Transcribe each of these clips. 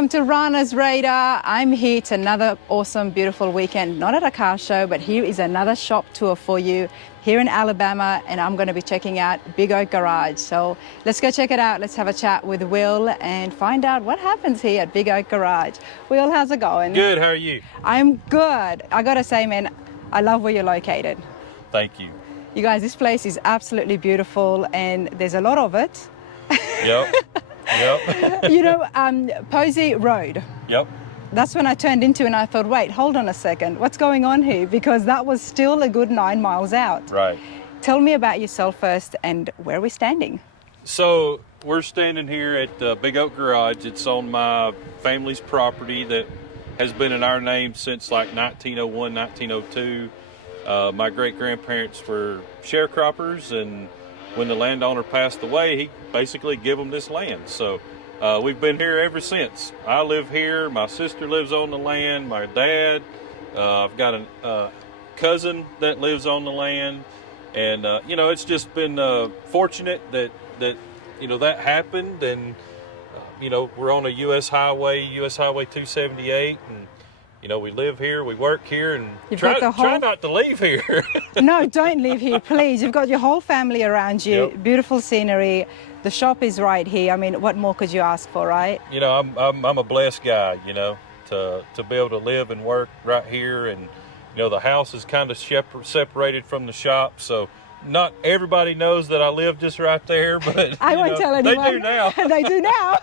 Welcome to Rana's Radar. I'm here. It's another awesome, beautiful weekend, not at a car show, but here is another shop tour for you here in Alabama, and I'm going to be checking out Big Oak Garage. So let's go check it out. Let's have a chat with Will and find out what happens here at Big Oak Garage. Will, how's it going? Good, how are you? I'm good. I got to say, man, I love where you're located. Thank you. You guys, this place is absolutely beautiful, and there's a lot of it. Yep. Yep. You know, Posey Road. Yep. That's when I turned into and I thought, wait, hold on a second. What's going on here? Because that was still a good 9 miles out. Right. Tell me about yourself first and where are we standing? So we're standing here at Big Oak Garage. It's on my family's property that has been in our name since like 1901, 1902. My great-grandparents were sharecroppers, and when the landowner passed away, he basically gave them this land. So we've been here ever since. I live here. My sister lives on the land. My dad. I've got a cousin that lives on the land. And, you know, it's just been fortunate that that happened. And, you know, we're on a U.S. Highway 278. And, you know, we live here, we work here, and try not to leave here. No, don't leave here, please. You've got your whole family around you, Yep. Beautiful scenery. The shop is right here. I mean, what more could you ask for, right? You know, I'm a blessed guy, you know, to be able to live and work right here. And, you know, the house is kind of separated from the shop, so not everybody knows that I live just right there, but I won't tell anyone. They do now. They do now.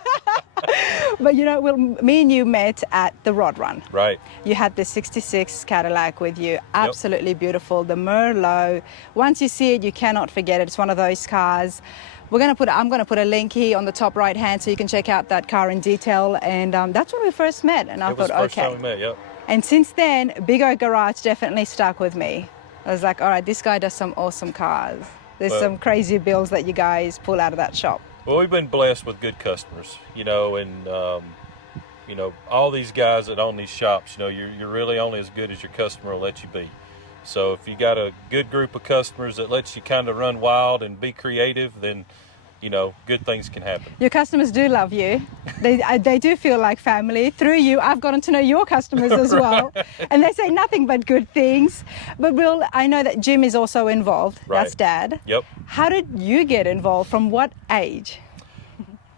But, you know, well, me and you met at the Rod Run. Right. You had the 66 Cadillac with you. Absolutely beautiful. The Merlot. Once you see it, you cannot forget it. It's one of those cars. I'm going to put a link here on the top right hand so you can check out that car in detail. And that's when we first met. And I thought, It was the first okay. time we met, yep. And since then, Big Oak Garage definitely stuck with me. I was like, all right, this guy does some awesome cars. There's some crazy builds that you guys pull out of that shop. Well, we've been blessed with good customers, you know, and, you know, all these guys that own these shops, you know, you're really only as good as your customer will let you be. So if you got a good group of customers that lets you kind of run wild and be creative, then, you know, good things can happen. Your customers do love you. They do feel like family. Through you, I've gotten to know your customers as well. And they say nothing but good things. But Will, I know that Jim is also involved. Right. That's Dad. Yep. How did you get involved? From what age?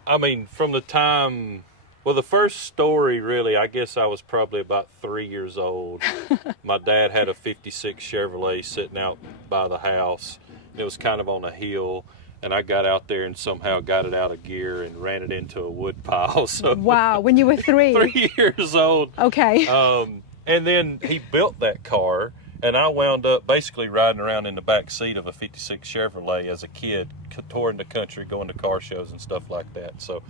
I mean, from the time, well, the first story really, I guess I was probably about 3 years old. My dad had a 56 Chevrolet sitting out by the house. It was kind of on a hill. And I got out there and somehow got it out of gear and ran it into a wood pile. So Wow, when you were 3? 3 years old. Okay. And then he built that car, and I wound up basically riding around in the back seat of a 56 Chevrolet as a kid, touring the country, going to car shows and stuff like that. So,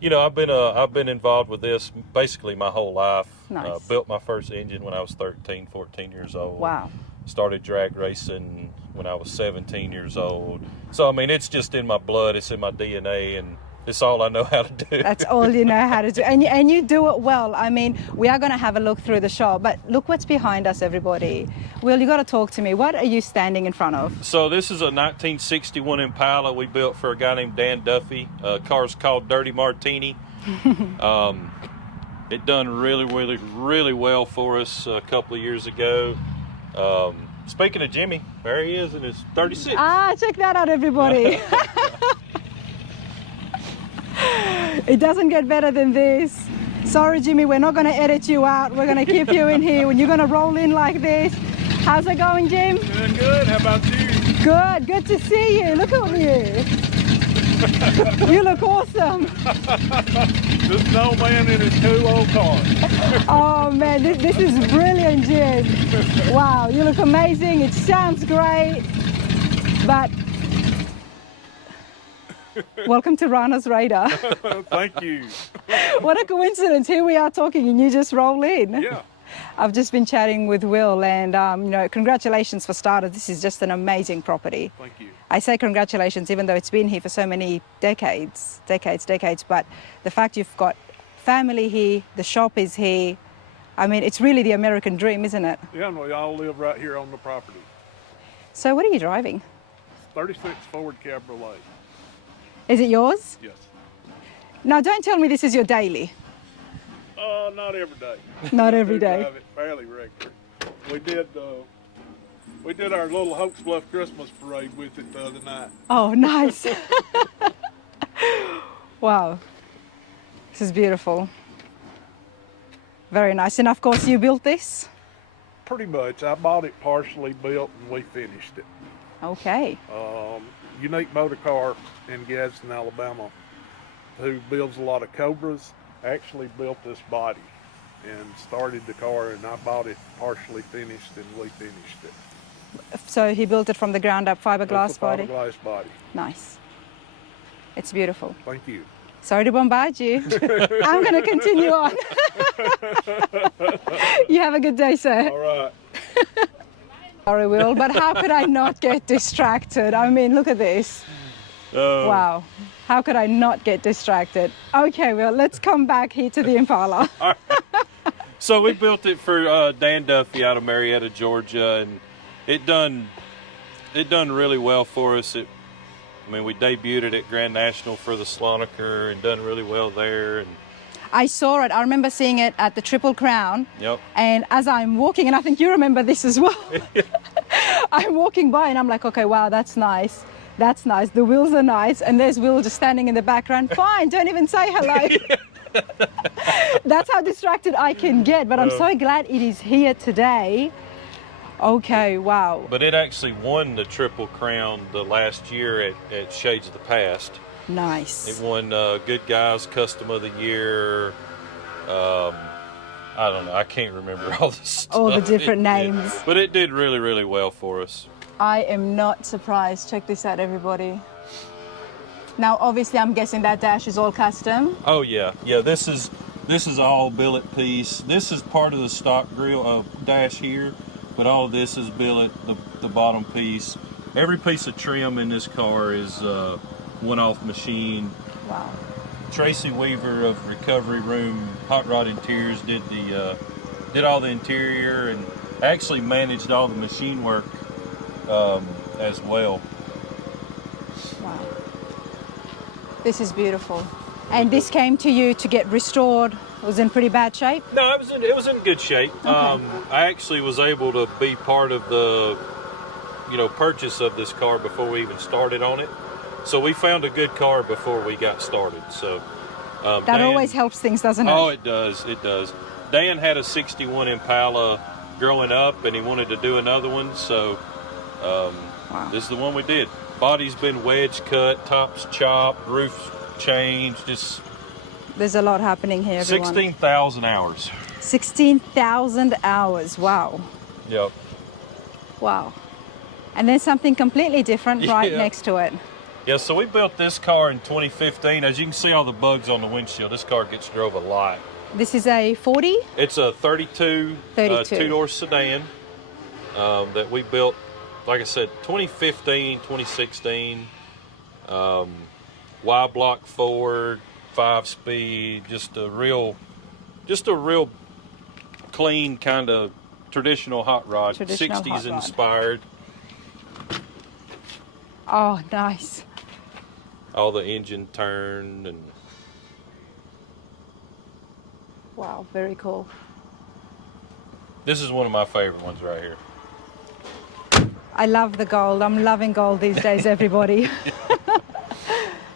you know, I've been involved with this basically my whole life. Nice. Built my first engine when I was 13, 14 years old. Wow. Started drag racing when I was 17 years old. So, I mean, it's just in my blood, it's in my DNA, and it's all I know how to do. That's all you know how to do. And you do it well. I mean, we are going to have a look through the shop, but look what's behind us, everybody. Will, you got to talk to me. What are you standing in front of? So this is a 1961 Impala we built for a guy named Dan Duffy. Car's called Dirty Martini. It done really well for us a couple of years ago. Speaking of Jimmy, there he is in his 36. Ah, check that out, everybody. It doesn't get better than this. Sorry, Jimmy, we're not going to edit you out. We're going to keep you in here when you're going to roll in like this. How's it going, Jim? Doing good. How about you? Good. Good to see you. Look at you. You look awesome. This is an old man in his 2 old cars. Oh, man, this is brilliant, Jim. Wow, you look amazing. It sounds great. But welcome to Rana's Radar. Thank you. What a coincidence. Here we are talking and you just roll in. Yeah. I've just been chatting with Will and, you know, congratulations for starters. This is just an amazing property. Thank you. I say congratulations even though it's been here for so many decades, but the fact you've got family here, the shop is here, I mean, it's really the American dream, isn't it? Yeah, and we all live right here on the property. So what are you driving? 36 Ford Cabriolet. Is it yours? Yes. Now, don't tell me this is your daily. Not every day. Not every We do day. drive it fairly regular. We did our little Hopes Bluff Christmas parade with it the other night. Oh, nice. Wow. This is beautiful. Very nice. And of course, you built this? Pretty much. I bought it partially built and we finished it. Okay. Unique Motor Car in Gadsden, Alabama, who builds a lot of Cobras, actually built this body and started the car, and I bought it partially finished and we finished it. So he built it from the ground up, fiberglass It's a body? fiberglass body. Nice. It's beautiful. Thank you. Sorry to bombard you. I'm going to continue on. You have a good day, sir. All right. Sorry, Will, but how could I not get distracted? I mean, look at this. Wow. How could I not get distracted? Okay, Will, let's come back here to the Impala. So we built it for Dan Duffy out of Marietta, Georgia, and it done really well for us. We debuted it at Grand National for the Slonaker and done really well there. And I saw it. I remember seeing it at the Triple Crown. yep. And as I'm walking, and I think you remember this as well, I'm walking by and I'm like, okay, wow, that's nice. That's nice. The wheels are nice. And there's Will just standing in the background. Fine, don't even say hello. That's how distracted I can get. But I'm so glad it is here today. Okay, wow. But it actually won the Triple Crown the last year at Shades of the Past. Nice. It won Good Guys Custom of the Year. I don't know. I can't remember all the stuff. All the different names. But it did really, really well for us. I am not surprised. Check this out, everybody. Now, obviously, I'm guessing that dash is all custom. Oh yeah, yeah. This is all billet piece. This is part of the stock grill dash here, but all of this is billet. The bottom piece. Every piece of trim in this car is one-off machine. Wow. Tracy Weaver of Recovery Room Hot Rod Interiors did all the interior and actually managed all the machine work as well. Wow. This is beautiful. And this came to you to get restored. It was in pretty bad shape? No, it was in good shape. Okay. I actually was able to be part of the purchase of this car before we even started on it. So we found a good car before we got started. So That Dan, always helps things, doesn't it? Oh, it does. It does. Dan had a 61 Impala growing up, and he wanted to do another one. So Wow. this is the one we did. Body's been wedge cut, tops chopped, roof changed. Just There's a lot happening here, everyone. 16,000 hours. 16,000 hours. Wow. Yep. Wow. And then something completely different right Yeah. next to it. Yeah, so we built this car in 2015. As you can see all the bugs on the windshield, this car gets drove a lot. This is a 40? It's a 32. 32. Two-door sedan that we built, like I said, 2015, 2016. Y-block Ford, 5-speed, just a real clean kind of traditional hot rod, Traditional 60s hot rod. inspired. Oh, nice. All the engine turned and Wow, very cool. this is one of my favorite ones right here. I love the gold. I'm loving gold these days, everybody.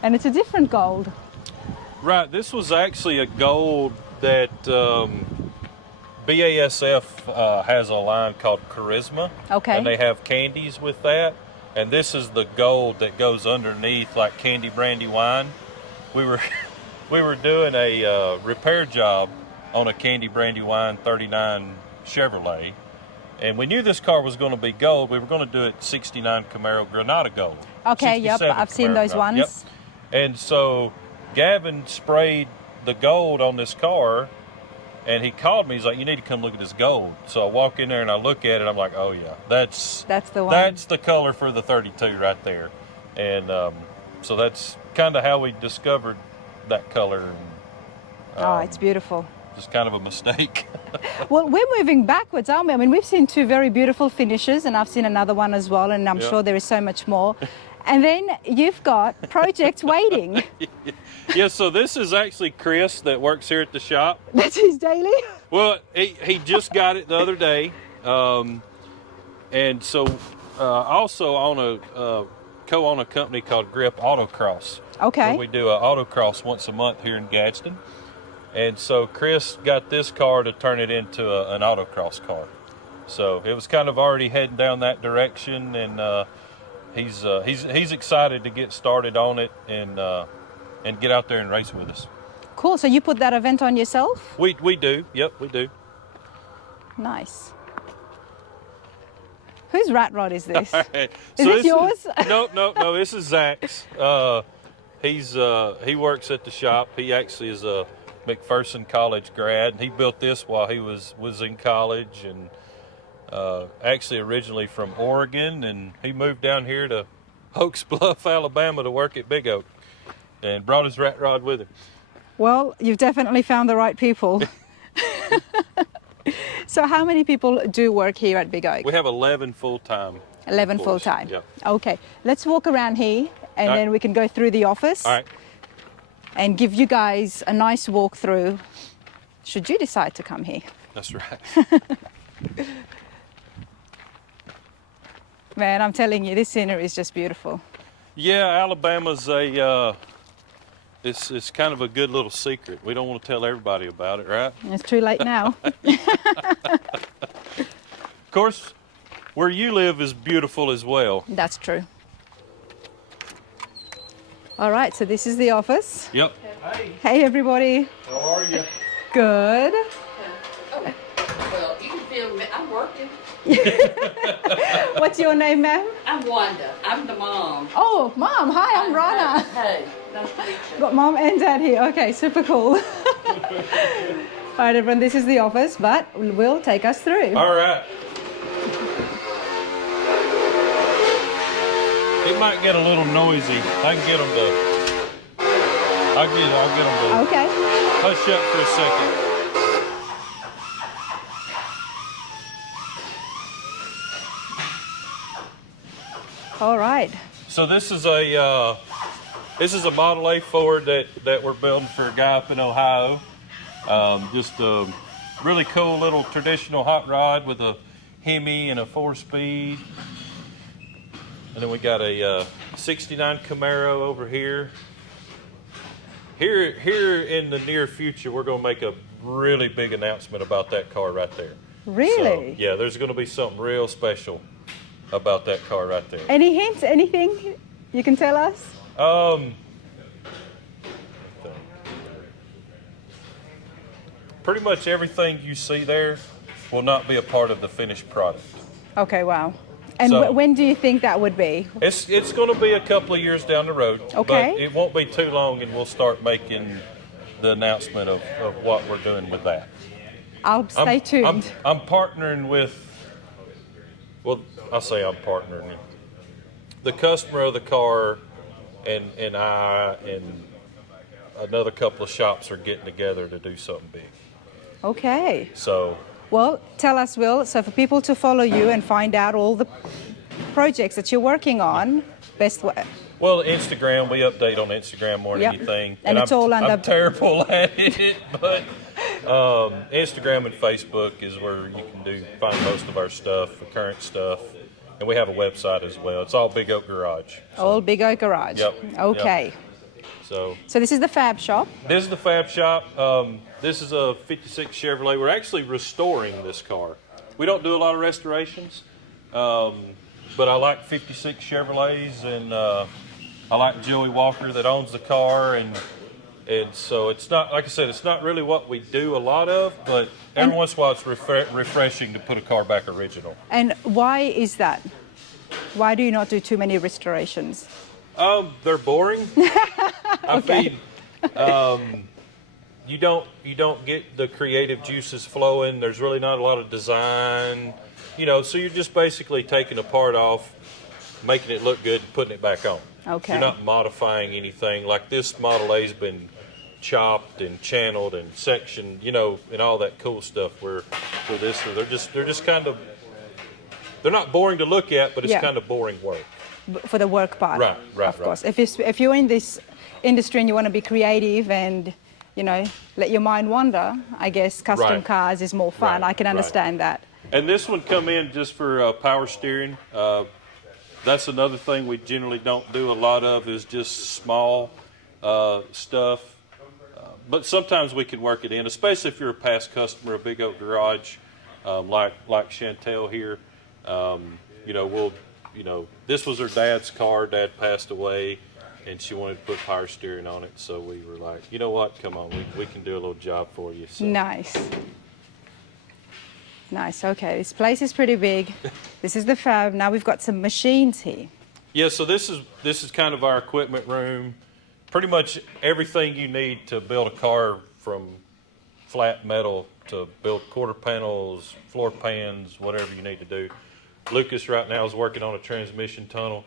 And it's a different gold. Right, this was actually a gold that BASF has a line called Charisma. Okay. And they have candies with that. And this is the gold that goes underneath like candy brandy wine. We were doing a repair job on a candy brandy wine 39 Chevrolet. And we knew this car was going to be gold. We were going to do it 69 Camaro Granada gold. Okay, yep, 67 I've seen Camaro those Granada. ones. Yep. And so Gavin sprayed the gold on this car, and he called me. He's like, "You need to come look at this gold." So I walk in there and I look at it. I'm like, "Oh yeah, that's the one. That's the color for the 32 right there." And so that's kind of how we discovered that color. And, Oh, it's beautiful. just kind of a mistake. Well, we're moving backwards, aren't we? I mean, we've seen two very beautiful finishes, and I've seen another one as well, and I'm Yeah. sure there is so much more. And then you've got projects waiting. Yeah, so this is actually Chris that works here at the shop. That's his daily? Well, he just got it the other day. And so also co-own a company called Grip Autocross. Okay. Where we do an autocross once a month here in Gadsden. And so Chris got this car to turn it into an autocross car. So it was kind of already heading down that direction, and he's excited to get started on it and get out there and race with us. Cool. So you put that event on yourself? We do. Yep, we do. Nice. Whose rat rod is this? So Is this yours? No. This is Zach's. He works at the shop. He actually is a McPherson College grad. He built this while he was in college, and actually originally from Oregon, and he moved down here to Oaks Bluff, Alabama to work at Big Oak, and brought his rat rod with him. Well, you've definitely found the right people. So how many people do work here at Big Oak? We have 11 full-time. 11 employees. full-time? Yep. Okay, let's walk around here and All right. then we can go through the office. All right. And give you guys a nice walkthrough should you decide to come here. That's right. Man, I'm telling you, this scenery is just beautiful. Yeah, Alabama's it's kind of a good little secret. We don't want to tell everybody about it, right? It's too late now. Of course, where you live is beautiful as well. That's true. All right, so this is the office. Yep. Hey, everybody. How are you? Good. Well, you can film me. I'm working. What's your name, ma'am? I'm Wanda. I'm the mom. Oh, Mom. Hi, I'm Rana. Hey, nice to meet you. Got Mom and Dad here. Okay, super cool. All right, everyone, this is the office, but Will take us through. All right. It might get a little noisy. I can get them to. I'll get them to. Okay. Hush up for a second. All right. So this is a Model A Ford that we're building for a guy up in Ohio. Just a really cool little traditional hot rod with a Hemi and a 4-speed. And then we got a 69 Camaro over here. Here in the near future, we're going to make a really big announcement about that car right there. Really? So, yeah, there's going to be something real special about that car right there. Any hints? Anything you can tell us? Pretty much everything you see there will not be a part of the finished product. Okay, wow. And So- when do you think that would be? It's going to be a couple of years down the road. Okay. But it won't be too long, and we'll start making the announcement of what we're doing with that. I'll stay tuned. I'm partnering with, well, I say I'm partnering. The customer of the car and I and another couple of shops are getting together to do something big. Okay. So, Well, tell us, Will, so for people to follow you and find out all the projects that you're working on, best way. well, Instagram, we update on Instagram more than Yep. anything. And it's all under- I'm terrible at it, but Instagram and Facebook is where you can find most of our stuff, the current stuff. And we have a website as well. It's all Big Oak Garage. All Big Oak Garage. Yep. Okay. So So this is the fab shop. this is the Fab Shop. This is a 56 Chevrolet. We're actually restoring this car. We don't do a lot of restorations, but I like 56 Chevrolets, and I like Joey Walker that owns the car, and so it's not, like I said, it's not really what we do a lot of, but every once in a while it's refreshing to put a car back original. And why is that? Why do you not do too many restorations? They're boring. Okay. I mean, you don't get the creative juices flowing. There's really not a lot of design, so you're just basically taking a part off, making it look good, and putting it back on. Okay. You're not modifying anything. Like this Model A's been chopped and channeled and sectioned, and all that cool stuff. Where for this, they're just kind of, they're not boring to look at, but it's Yeah. kind of boring work. For the work part. Right, Of course. If you're in this industry and you want to be creative and, you know, let your mind wander, I guess custom Right. cars is more fun. Right, I can right. understand that. And this one come in just for power steering. That's another thing we generally don't do a lot of is just small stuff. But sometimes we can work it in, especially if you're a past customer of Big Oak Garage, like Chantel here. You know, this was her dad's car. Dad passed away, and she wanted to put power steering on it. So we were like, you know what? Come on, we can do a little job for you. So. Nice. Nice. Okay, this place is pretty big. This is the fab. Now we've got some machines here. Yeah, so this is kind of our equipment room. Pretty much everything you need to build a car, from flat metal to build quarter panels, floor pans, whatever you need to do. Lucas right now is working on a transmission tunnel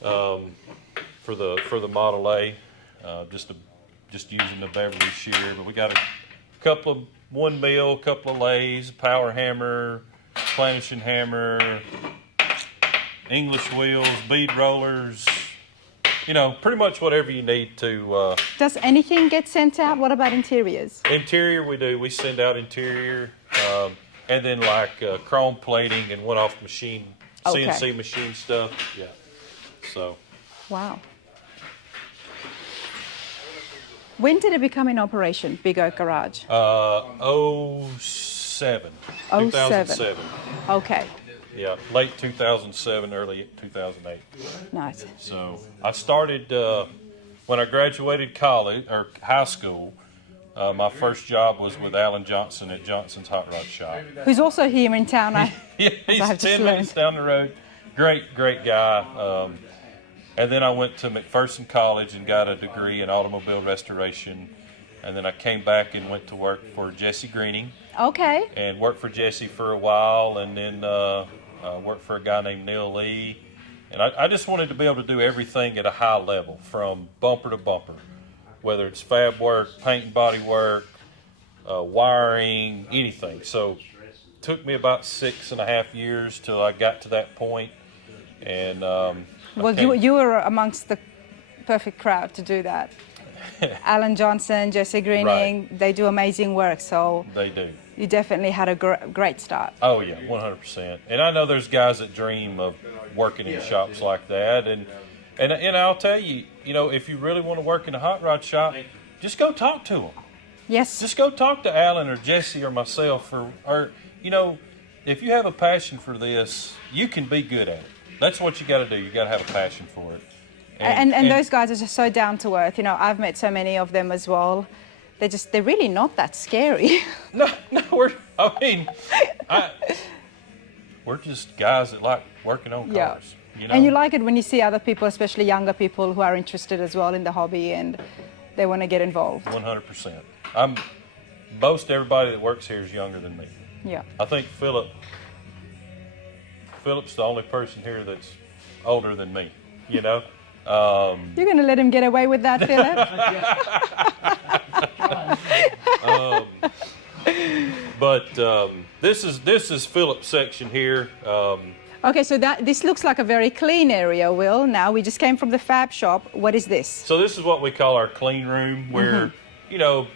for the Model A, just using the Beverly shear. But we got a couple of 1 mil, couple of lathes, power hammer, planishing hammer, English wheels, bead rollers, you know, pretty much whatever you need to. Does anything get sent out? What about interiors? Interior we do. We send out interior, and then like chrome plating and one-off machine, Okay. CNC machine stuff. Yeah. So. Wow. When did it become in operation, Big Oak Garage? 07. 2007. Okay, Yeah, late 2007, early 2008. nice. So I started when I graduated college or high school. My first job was with Alan Johnson at Johnson's Hot Rod Shop. Who's also here in town? Yeah, he's I've just 10 minutes down the road. Great guy. And then I went to McPherson College and got a degree in automobile restoration. And then I came back and went to work for Jesse Greening Okay, and worked for Jesse for a while, and then worked for a guy named Neil Lee. And I just wanted to be able to do everything at a high level, from bumper to bumper, whether it's fab work, paint and body work, wiring, anything. So it took me about 6.5 years till I got to that point. And well, you were amongst the perfect crowd to do that. Alan Johnson, Jesse Greening, Right. they do amazing work, so they do. you definitely had a great start. Oh yeah, 100%. And I know there's guys that dream of working in shops like that, and I'll tell you, you know, if you really want to work in a hot rod shop, just go talk to them. Yes, Just go talk to Alan or Jesse or myself, or you know, if you have a passion for this, you can be good at it. That's what you got to do. You got to have a passion for it. and those guys are just so down to earth. You know, I've met so many of them as well. They're really not that scary. No, we're just guys that like working on Yeah. cars. You know? And you like it when you see other people, especially younger people who are interested as well in the hobby and they want to get involved. 100%. Most everybody that works here is younger than me. Yeah. I think Philip's the only person here that's older than me, you know? You're going to let him get away with that, Philip? But this is Philip's section here. Okay, so this looks like a very clean area, Will. Now, we just came from the fab shop. What is this? So this is what we call our clean room, where, you know,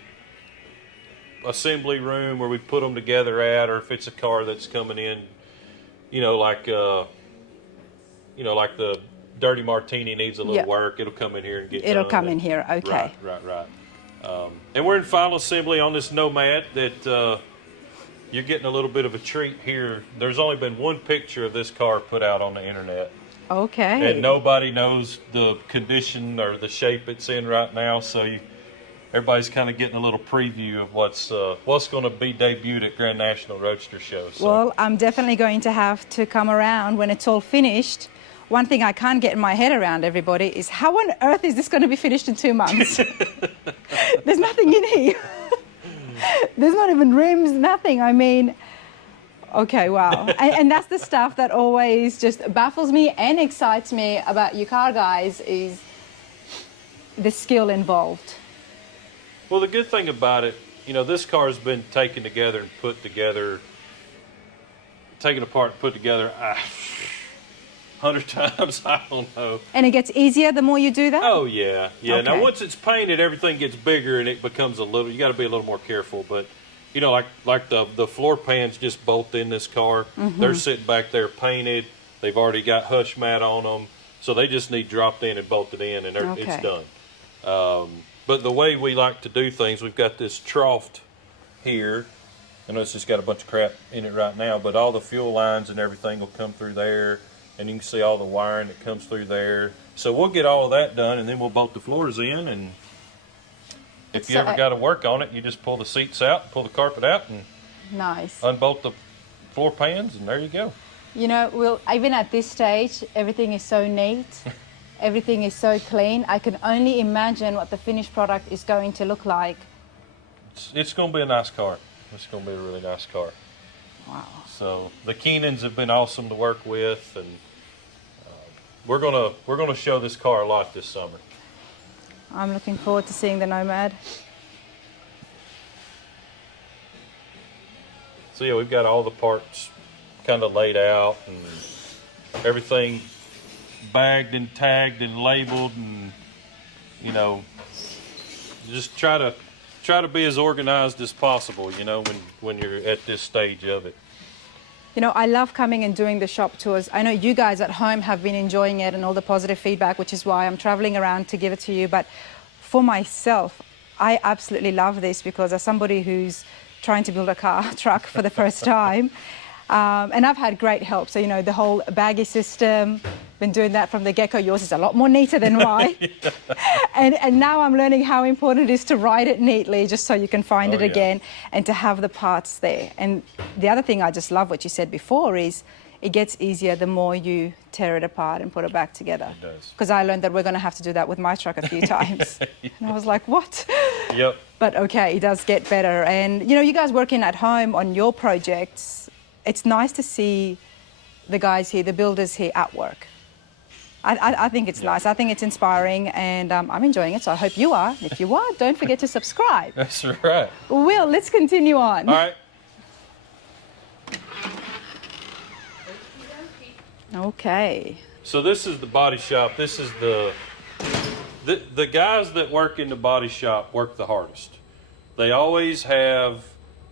assembly room where we put them together at, or if it's a car that's coming in, like the Dirty Martini needs a little Yeah. work, it'll come in here and get It'll done. come in here, okay. Right. And we're in final assembly on this Nomad that you're getting a little bit of a treat here. There's only been one picture of this car put out on the internet. Okay. And nobody knows the condition or the shape it's in right now, so everybody's kind of getting a little preview of what's going to be debuted at Grand National Roadster Show. So. Well, I'm definitely going to have to come around when it's all finished. One thing I can't get my head around, everybody, is how on earth is this going to be finished in 2 months? There's nothing in here. There's not even rims, nothing. I mean, okay, wow. And that's the stuff that always just baffles me and excites me about you car guys is the skill involved. Well, the good thing about it, this car's been taken together and put together, taken apart and put together, 100 times, I don't know. And it gets easier the more you do that? Oh yeah, yeah. Okay. Now once it's painted, everything gets bigger and it becomes a little. You got to be a little more careful. But you know, like the floor pans just bolt in this car. They're sitting back there painted. They've already got hush mat on them, so they just need dropped in and bolted in, and it's done. But the way we like to do things, we've got this trough here. I know it's just got a bunch of crap in it right now, but all the fuel lines and everything will come through there, and you can see all the wiring that comes through there. So we'll get all of that done, and then we'll bolt the floors in, and if you ever got to work on it, you just pull the seats out, pull the carpet out, and Nice. unbolt the floor pans, and there you go. You know, Will, even at this stage, everything is so neat. Everything is so clean. I can only imagine what the finished product is going to look like. It's going to be a nice car. It's going to be a really nice car. Wow. So the Keenans have been awesome to work with, and we're gonna show this car a lot this summer. I'm looking forward to seeing the Nomad. So yeah, we've got all the parts kind of laid out and everything bagged and tagged and labeled, and you know, just try to be as organized as possible, you know, when you're at this stage of it. You know, I love coming and doing the shop tours. I know you guys at home have been enjoying it and all the positive feedback, which is why I'm traveling around to give it to you. But for myself, I absolutely love this because as somebody who's trying to build a truck for the first time, and I've had great help. So, you know, the whole baggy system, been doing that from the get-go. Yours is a lot more neater than mine. And now I'm learning how important it is to write it neatly just so you can find it again and to have the parts there. And the other thing I just love what you said before is it gets easier the more you tear it apart and put it back together. It does. Because I learned that we're going to have to do that with my truck a few times. And I was like, what? Yep. But okay, it does get better. And, you know, you guys working at home on your projects, it's nice to see the guys here, the builders here at work. I think it's nice. I think it's inspiring, and I'm enjoying it, so I hope you are. If you are, don't forget to subscribe. That's right. Will, let's continue on. All right. Okay. So this is the body shop. This is the guys that work in the body shop work the hardest. They always have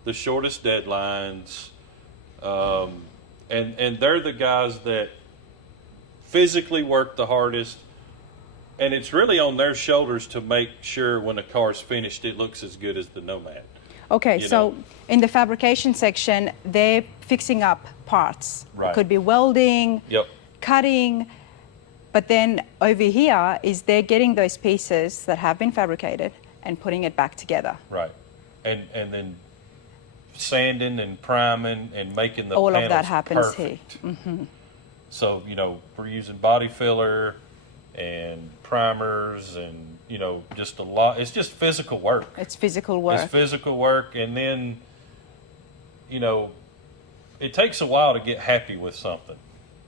the shortest deadlines, and they're the guys that physically work the hardest, and it's really on their shoulders to make sure when a car's finished it looks as good as the Nomad. Okay, so in the fabrication section, they're fixing up parts. Right. It could be welding, cutting, but then over here is they're getting those pieces that have been fabricated and putting it back together. Right. And then sanding and priming and making the all panels of that happens perfect. here. Mm-hmm. So, you know, we're using body filler and primers and, you know, just a lot. It's just physical work. It's physical work. It's physical work. And then, you know, it takes a while to get happy with something.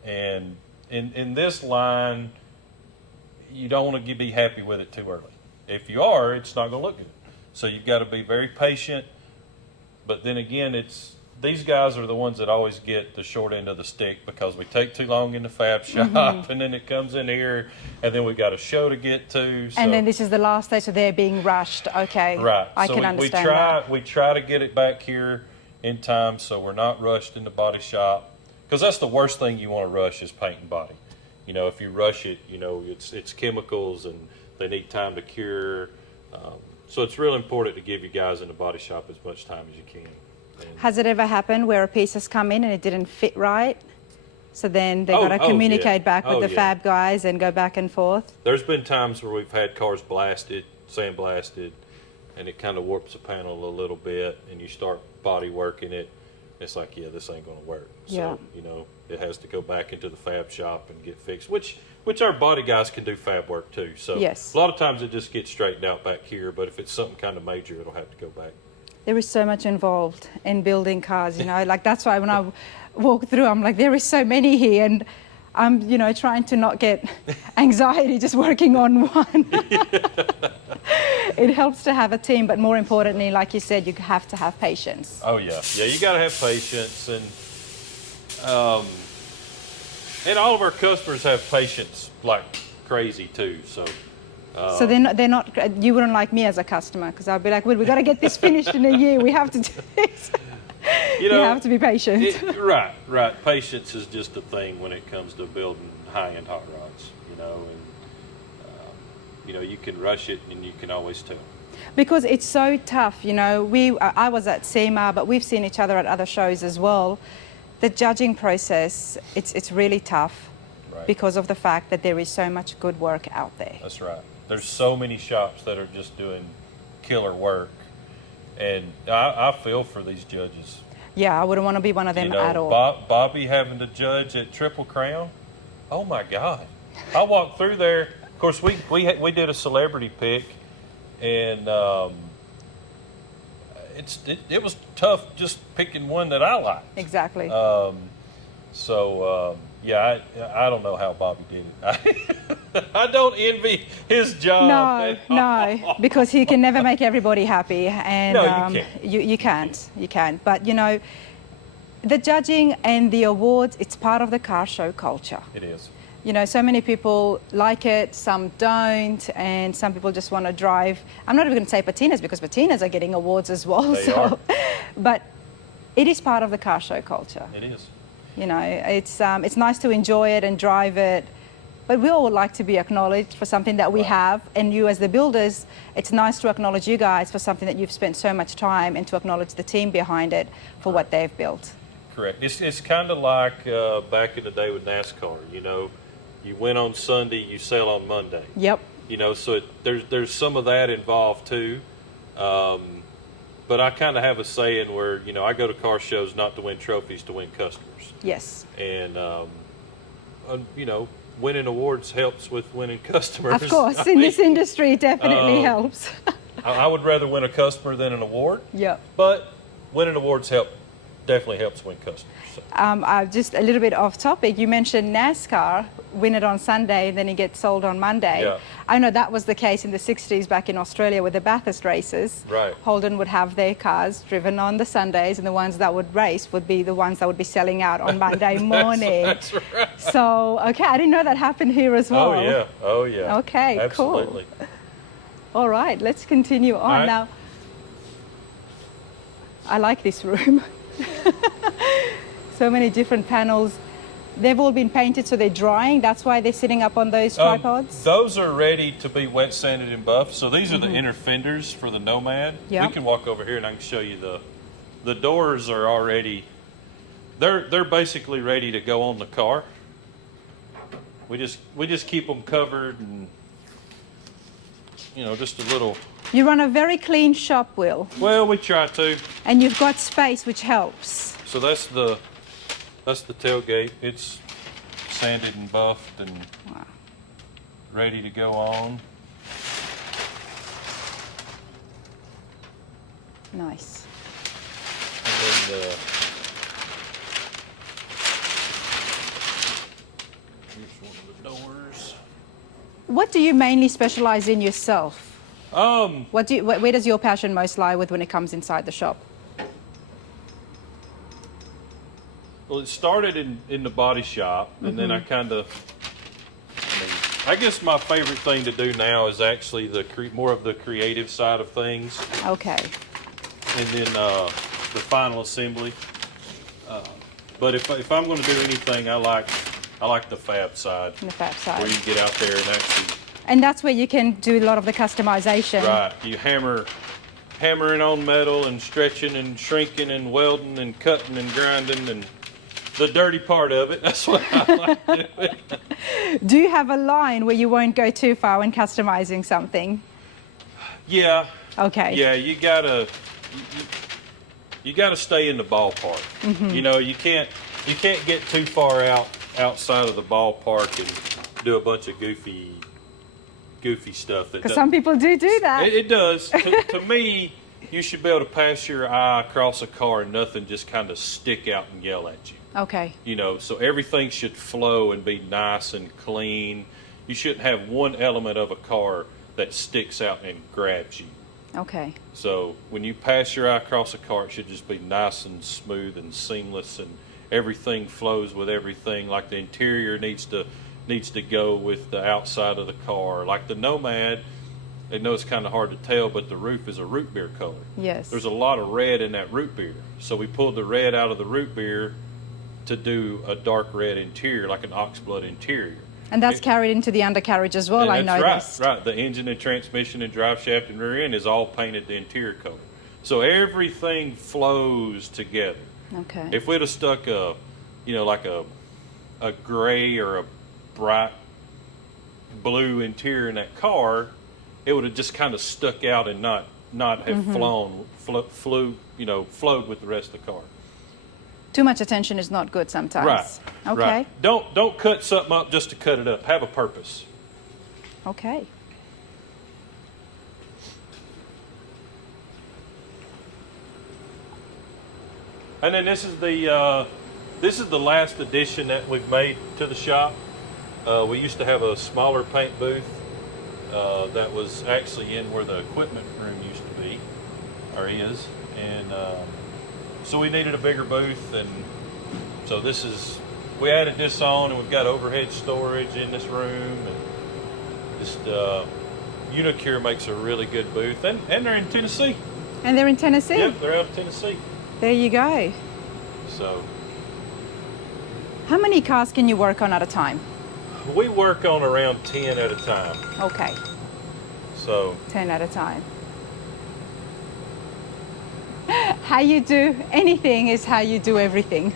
And in this line, you don't want to be happy with it too early. If you are, it's not going to look good. So you've got to be very patient. But then again, these guys are the ones that always get the short end of the stick because we take too long in the fab shop, and then it comes in here, and then we got a show to get to. So. And then this is the last day, so they're being rushed. Okay, right. I can understand that. We try to get it back here in time so we're not rushed in the body shop, because that's the worst thing you want to rush is paint and body. You know, if you rush it, you know, it's chemicals and they need time to cure. So it's real important to give you guys in the body shop as much time as you can. Has it ever happened where a piece has come in and it didn't fit right? So then they got to communicate back with the fab guys and go back and forth? There's been times where we've had cars blasted, sandblasted, and it kind of warps the panel a little bit, and you start body working it. It's like, yeah, this ain't going to work. So, you know, it has to go back into the fab shop and get fixed, which our body guys can do fab work too. So a lot of times it just gets straightened out back here, but if it's something kind of major, it'll have to go back. There is so much involved in building cars, you know, like that's why when I walk through, I'm like, there is so many here, and I'm, you know, trying to not get anxiety just working on one. It helps to have a team, but more importantly, like you said, you have to have patience. Oh yeah, yeah, you got to have patience, and And all of our customers have patience like crazy too. So So they're not, you wouldn't like me as a customer because I'd be like, well, we got to get this finished in a year. We have to do this. you know, have to be patient. Right. Patience is just a thing when it comes to building high-end hot rods. And you can rush it and you can always tell. Because it's so tough, I was at SEMA, but we've seen each other at other shows as well. The judging process, it's really tough because of the fact that there is so much good work out there. That's right. There's so many shops that are just doing killer work, and I feel for these judges. Yeah, I wouldn't want to be one of them at all. Bobby having to judge at Triple Crown, oh my God. I walked through there. Of course, we did a celebrity pick, and it was tough just picking one that I liked. Exactly. Yeah, I don't know how Bobby did it. I don't envy his job. No, because he can never make everybody happy, and no, you can't. You can't. But the judging and the awards, it's part of the car show culture. It is. So many people like it, some don't, and some people just want to drive. I'm not even going to say patinas because patinas are getting awards as well. They are. But it is part of the car show culture. It is. It's nice to enjoy it and drive it, but we all would like to be acknowledged for something that we have. And you as the builders, it's nice to acknowledge you guys for something that you've spent so much time, and to acknowledge the team behind it for what they've built. Correct. It's kind of like back in the day with NASCAR. You win on Sunday, you sell on Monday. Yep. So there's some of that involved too. But I kind of have a saying where, I go to car shows not to win trophies, to win customers. Yes. And, winning awards helps with winning customers. Of course, in this industry, it definitely helps. I would rather win a customer than an award. Yep. But winning awards definitely helps win customers. So. Just a little bit off topic, you mentioned NASCAR, win it on Sunday, then it gets sold on Monday. Yeah. I know that was the case in the 60s back in Australia with the Bathurst races. Right. Holden would have their cars driven on the Sundays, and the ones that would race would be the ones that would be selling out on Monday morning. That's right. So, okay, I didn't know that happened here as well. Oh, yeah. Okay, absolutely. Cool. All right, let's continue on. Right. Now, I like this room. So many different panels. They've all been painted, so they're drying. That's why they're sitting up on those tripods? Those are ready to be wet sanded and buffed. So these are the inner fenders for the Nomad. Yep. We can walk over here and I can show you the doors are already, they're basically ready to go on the car. We just keep them covered and, just a little. You run a very clean shop, Will. Well, we try to. And you've got space, which helps. So that's the tailgate. It's sanded and buffed and ready to go on. Nice. And then here's one of the doors. What do you mainly specialize in yourself? Where Where does your passion most lie with when it comes inside the shop? Well, it started in the body shop, and then I I guess my favorite thing to do now is actually more of the creative side of things. Okay. And then the final assembly. But if I'm going to do anything, I like the fab side. The fab side. Where you get out there and actually. And that's where you can do a lot of the customization. Right. You hammering on metal and stretching and shrinking and welding and cutting and grinding and the dirty part of it. That's what I like doing. Do you have a line where you won't go too far when customizing something? Yeah. Okay. Yeah, you gotta stay in the ballpark. You can't get too far outside of the ballpark and do a bunch of goofy stuff. Because some people do that. It does. To me, you should be able to pass your eye across a car and nothing just kind of stick out and yell at you. Okay. So everything should flow and be nice and clean. You shouldn't have one element of a car that sticks out and grabs you. Okay. So when you pass your eye across a car, it should just be nice and smooth and seamless, and everything flows with everything. Like the interior needs to go with the outside of the car. Like the Nomad, I know it's kind of hard to tell, but the roof is a root beer color. Yes. There's a lot of red in that root beer, so we pulled the red out of the root beer to do a dark red interior, like an oxblood interior. And that's carried into the undercarriage as well, I noticed. Right. The engine and transmission and drive shaft and rear end is all painted the interior color. So everything flows together. Okay. If we'd have stuck like a gray or a bright blue interior in that car, it would have just kind of stuck out and not have flowed with the rest of the car. Too much attention is not good sometimes. Right. Okay. Right. Don't cut something up just to cut it up. Have a purpose. Okay. And then this is the last addition that we've made to the shop. We used to have a smaller paint booth that was actually in where the equipment room used to be, or is, and so we needed a bigger booth, and so we added this on, and we've got overhead storage in this room, and just Unicure makes a really good booth, and they're in Tennessee. And they're in Tennessee? Yep, they're out of Tennessee. There you go. So, how many cars can you work on at a time? we work on around 10 at a time. Okay. So 10 at a time. How you do anything is how you do everything.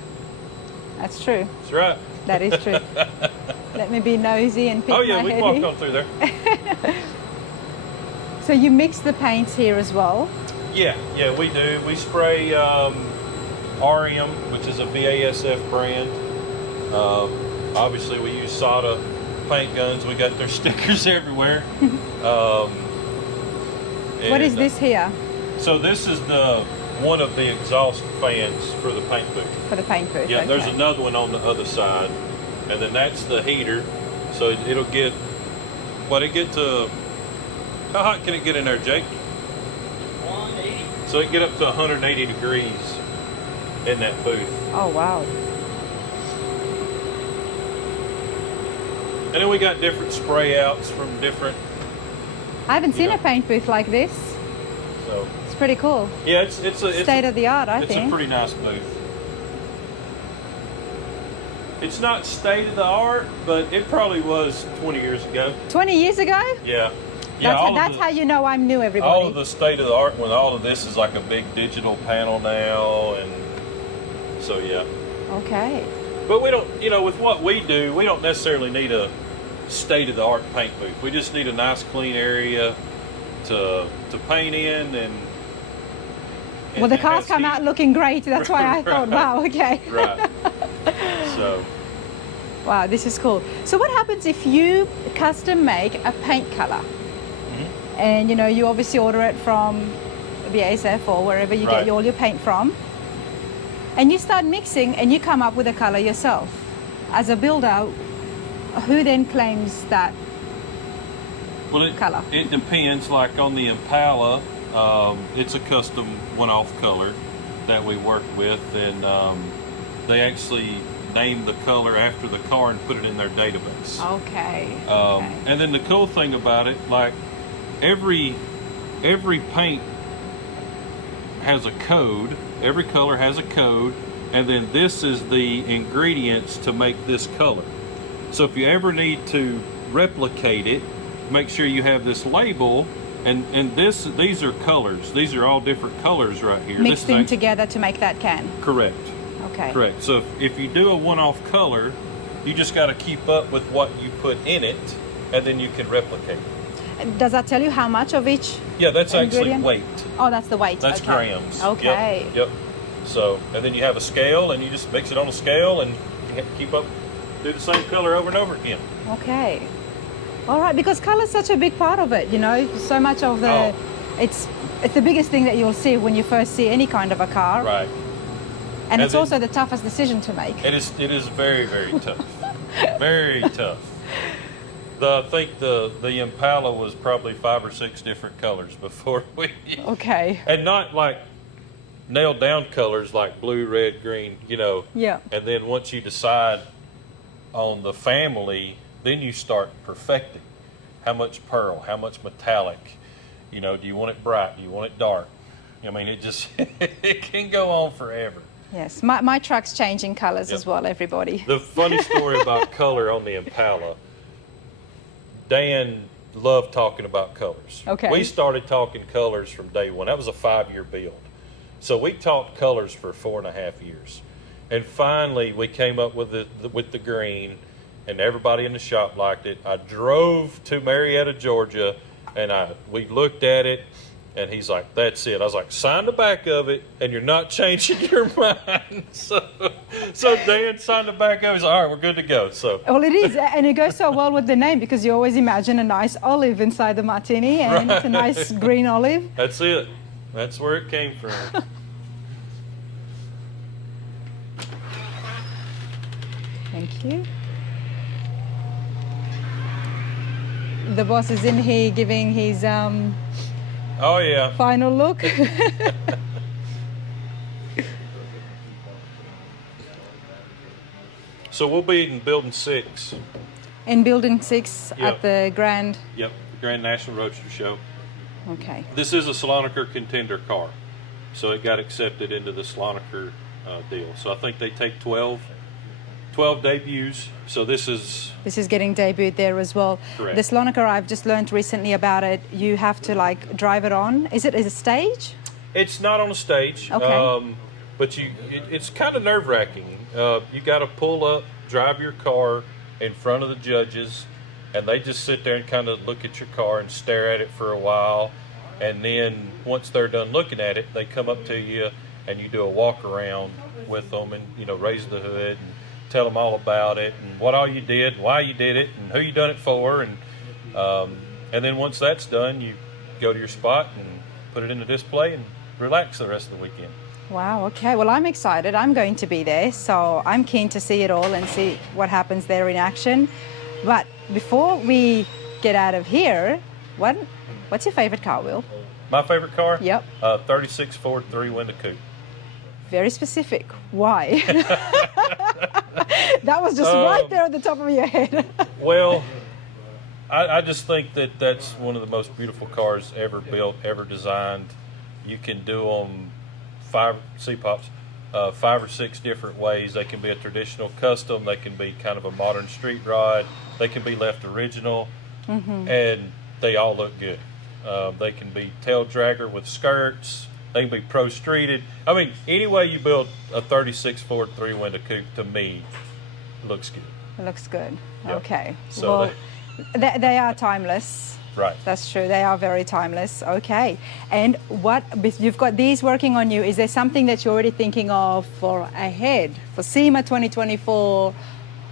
That's true. that's right. That is true. Let me be nosy and pick Oh yeah, my we head can walk in. on through there. So you mix the paints here as well? Yeah, we do. We spray REM, which is a BASF brand. Obviously, we use Sada paint guns. We got their stickers everywhere. What is this here? So this is one of the exhaust fans for the paint booth. For the paint booth? Yeah, okay. there's another one on the other side, and then that's the heater. So it'll get. It get to? How hot can it get in there, Jake? 180. So it get up to 180 degrees in that booth. Oh, wow. And then we got different spray outs from different. I haven't seen know. a paint booth like this. So It's pretty cool. yeah, it's a State of the art, I it's think. a pretty nice booth. It's not state of the art, but it probably was 20 years ago. 20 years ago? Yeah. Yeah, That's how you know I'm new, everybody. all of the state of the art when all of this is like a big digital panel now, and so yeah. Okay. But we don't, with what we do, we don't necessarily need a state of the art paint booth. We just need a nice clean area to paint in, and Well, the it cars has come heat. out looking great. That's why I thought, wow, okay. Right. So Wow, this is cool. So what happens if you custom make a paint color? Mm-hmm. And you obviously order it from BASF or wherever you Right. get all your paint from, and you start mixing and you come up with a color yourself. As a builder, who then claims that color? It depends. Like on the Impala, it's a custom one-off color that we work with, and they actually name the color after the car and put it in their database. Okay. And then the cool thing about it, like every paint has a code. Every color has a code, and then this is the ingredients to make this color. So if you ever need to replicate it, make sure you have this label. And these are colors. These are all different colors right here. Mixed in together to make that can. Correct. Okay. Correct. So if you do a one-off color, you just got to keep up with what you put in it, and then you can replicate it. Does that tell you how much of each? Yeah, that's actually ingredient? weight. Oh, that's the weight. That's okay. grams. Okay. Yep. So, and then you have a scale, and you just mix it on a scale, and you keep up, do the same color over and over again. Okay. All right, because color is such a big part of it. So much of the. Oh. It's the biggest thing that you'll see when you first see any kind of a car. Right. And it's then- also the toughest decision to make. It is very, very tough. Very tough. I think the Impala was probably 5 or 6 different colors before we. Okay. And not like nailed down colors like blue, red, green, you know. Yeah. And then once you decide on the family, then you start perfecting. How much pearl? How much metallic? You know, do you want it bright? Do you want it dark? I mean, it just it can go on forever. Yes, my truck's changing colors as well, everybody. The funny story about color on the Impala, Dan loved talking about colors. Okay. We started talking colors from day one. That was a 5-year build. So we talked colors for 4.5 years. And finally, we came up with the green, and everybody in the shop liked it. I drove to Marietta, Georgia, and we looked at it, and he's like, that's it. I was like, sign the back of it, and you're not changing your mind. So Dan signed the back of it. He's like, all right, we're good to go. So. Well, it is, and it goes so well with the name because you always imagine a nice olive inside the Martini, and it's a nice green olive. That's it. That's where it came from. Thank you. The boss is in here giving his Oh, yeah. final look. So we'll be in Building 6. In Building 6 Yep. at the Grand. Yep, the Grand National Roadster Show. Okay. This is a Slonaker contender car, so it got accepted into the Slonaker deal. So I think they take 12 debuts. So this is getting debuted there as well. Correct. The Slonaker, I've just learned recently about it. You have to like drive it on. Is it a stage? it's not on a stage, Okay. but it's kind of nerve-wracking. You got to pull up, drive your car in front of the judges, and they just sit there and kind of look at your car and stare at it for a while. And then once they're done looking at it, they come up to you and you do a walk around with them and, you know, raise the hood and tell them all about it and what all you did, why you did it, and who you done it for. And then once that's done, you go to your spot and put it in the display and relax the rest of the weekend. Wow, okay. Well, I'm excited. I'm going to be there, so I'm keen to see it all and see what happens there in action. But before we get out of here, what's your favorite car, Will? My favorite car? Yep. 36 Ford 3-window coupe. Very specific. Why? That was just right there at the top of your head. Well, I just think that's one of the most beautiful cars ever built, ever designed. You can do them 5 or 6 different ways. They can be a traditional custom. They can be kind of a modern street rod. They can be left original, and they all look good. They can be tail dragger with skirts. They can be pro streeted. I mean, any way you build a 36 Ford 3-window coupe, to me, looks good. It looks good. Yep. Okay. So well, they are timeless. Right. That's true. They are very timeless. Okay. And you've got these working on you. Is there something that you're already thinking of for ahead for SEMA 2024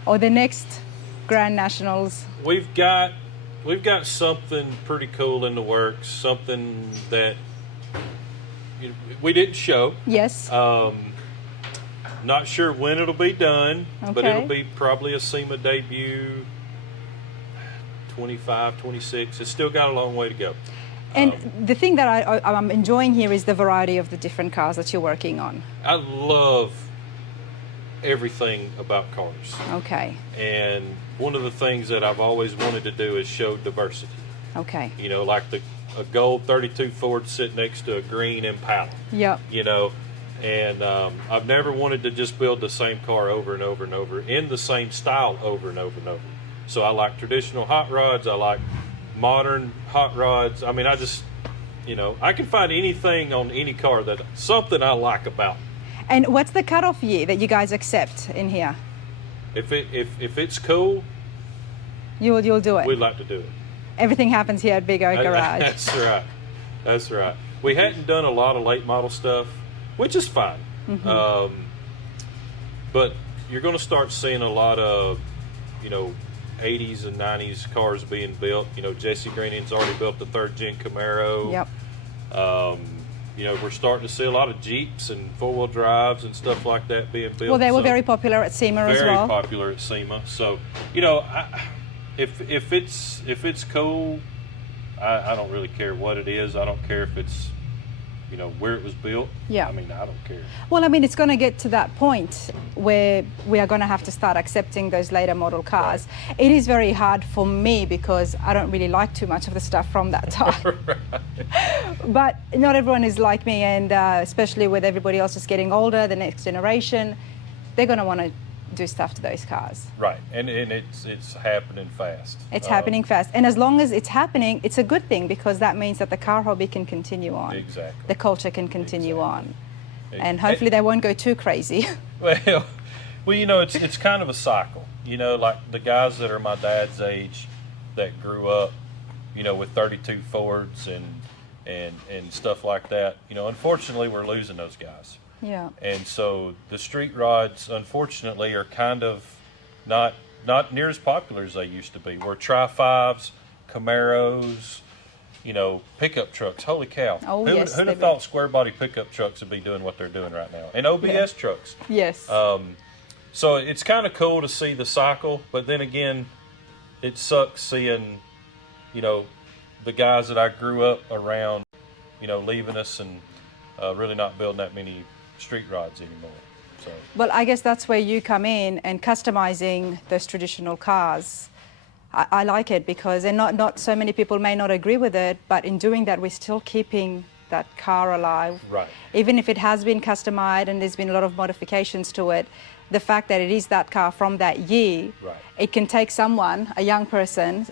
or the next Grand Nationals? We've got something pretty cool in the works. Something that we didn't show. Yes. Not sure when it'll be done, but Okay. it'll be probably a SEMA debut 25, 26. It's still got a long way to go. And the thing that I'm enjoying here is the variety of the different cars that you're working on. I love everything about cars. Okay. And one of the things that I've always wanted to do is show diversity. Okay. You know, like a gold 32 Ford sitting next to a green Impala. Yep. You know, and I've never wanted to just build the same car over and over and over in the same style over and over and over. So I like traditional hot rods. I like modern hot rods. I mean, I just, you know, I can find anything on any car that something I like about. And what's the cutoff year that you guys accept in here? If it's cool, You'll do it. we'd like to do it. Everything happens here at Big Oak Garage. That's right. That's right. We hadn't done a lot of late model stuff, which is fine. But you're going to start seeing a lot of, you know, 80s and 90s cars being built. You know, Jesse Greening's already built the 3rd gen Camaro. Yep. You know, we're starting to see a lot of Jeeps and 4-wheel drives and stuff like that being built. Well, they were So, very popular at SEMA as very well. popular at SEMA. So, you know, if it's cool, I don't really care what it is. I don't care if it's, you know, where it was built. Yeah. I mean, I don't care. Well, I mean, it's going to get to that point where we are going to have to start accepting those later model cars. Right. It is very hard for me because I don't really like too much of the stuff from that time. But not everyone is like me, and especially with everybody else just getting older, the next generation, they're going to want to do stuff to those cars. Right, and it's happening fast. It's happening fast, and as long as it's happening, it's a good thing because that means that the car hobby can continue on. Exactly. The culture can continue on, Exactly. and hopefully they won't go too crazy. Well, you know, it's kind of a cycle. You know, like the guys that are my dad's age that grew up, you know, with 32 Fords and stuff like that. You know, unfortunately, we're losing those guys. Yeah. And so the street rods, unfortunately, are kind of not near as popular as they used to be. We're Tri-5s, Camaros, you know, pickup trucks. Holy cow. Oh, yes, Who'd they have thought square body pickup trucks would be doing what they're doing right now? And OBS trucks. Yes. So it's kind of cool to see the cycle, but then again, it sucks seeing, you know, the guys that I grew up around, you know, leaving us and really not building that many street rods anymore. So. Well, I guess that's where you come in and customizing those traditional cars. I like it because, and not so many people may not agree with it, but in doing that, we're still keeping that car alive. Right. Even if it has been customized and there's been a lot of modifications to it, the fact that it is that car from that year, right. It can take someone, a young person,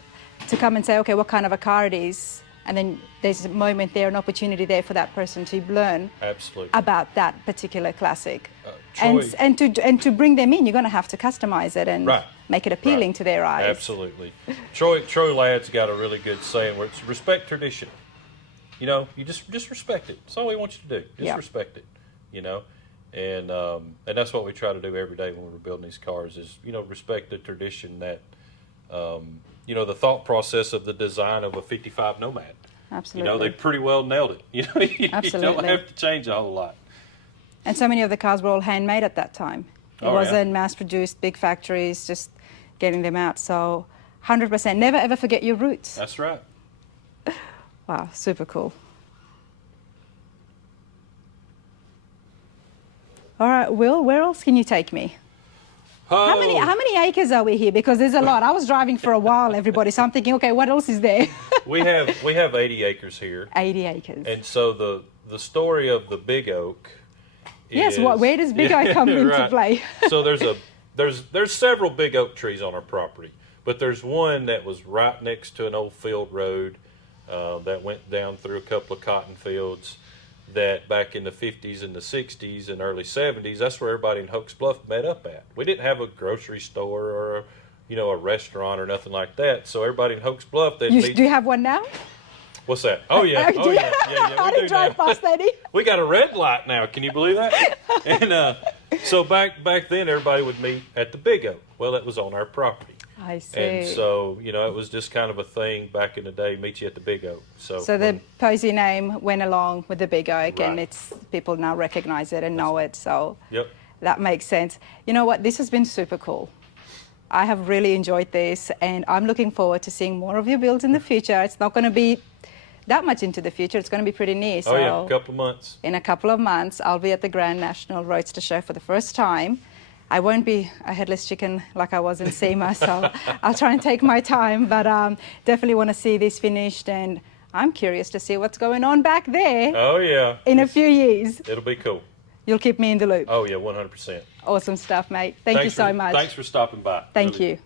to come and say, okay, what kind of a car it is, and then there's a moment there, an opportunity there for that person to learn Absolutely. about that particular classic. Troy, And to bring them in, you're going to have to customize it and right. make it appealing right. to their eyes. Absolutely. Troy Ladd's got a really good saying where it's respect tradition. You know, you just respect it. That's all we want you to do. Just respect it. You know, and that's what we try to do every day when we're building these cars is, you know, respect the tradition that, you know, the thought process of the design of a 55 Nomad. Absolutely. You know, they pretty well nailed it. You know, you don't have to change a whole lot. And so many of the cars were all handmade at that time. It wasn't mass-produced, big factories, just getting them out. So 100%. Never, ever forget your roots. That's right. Wow, super cool. All right, Will, where else can you take me? Oh. How many acres are we here? Because there's a lot. I was driving for a while, everybody, so I'm thinking, okay, what else is there? we have 80 acres here. 80 acres. And so the story of the Big Oak yes, where does Big Oak come into right. play? So there's several big oak trees on our property, but there's one that was right next to an old field road that went down through a couple of cotton fields. That back in the 50s and the 60s and early 70s, that's where everybody in Hokes Bluff met up at. We didn't have a grocery store or a restaurant or nothing like that. So everybody in Hokes Bluff, Do you have one now? What's that? Oh yeah, yeah. We I didn't drive past any. We got a red light now. Can you believe that? And so back then, everybody would meet at the Big Oak. Well, that was on our property. I see. And so, you know, it was just kind of a thing back in the day, meet you at the Big Oak. So the Posey name went along with the Big Oak, Right. and people now recognize it and know it. So Yep. that makes sense. You know what? This has been super cool. I have really enjoyed this, and I'm looking forward to seeing more of your builds in the future. It's not going to be that much into the future. It's going to be pretty near. So a couple of months. In a couple of months, I'll be at the Grand National Roadster Show for the first time. I won't be a headless chicken like I was in SEMA, so I'll try and take my time, but definitely want to see this finished, and I'm curious to see what's going on back there Oh yeah. in a few years. It'll be cool. You'll keep me in the loop. Oh yeah, 100%. Awesome stuff, mate. Thank you so much. Thanks for stopping by. Thank Really. you.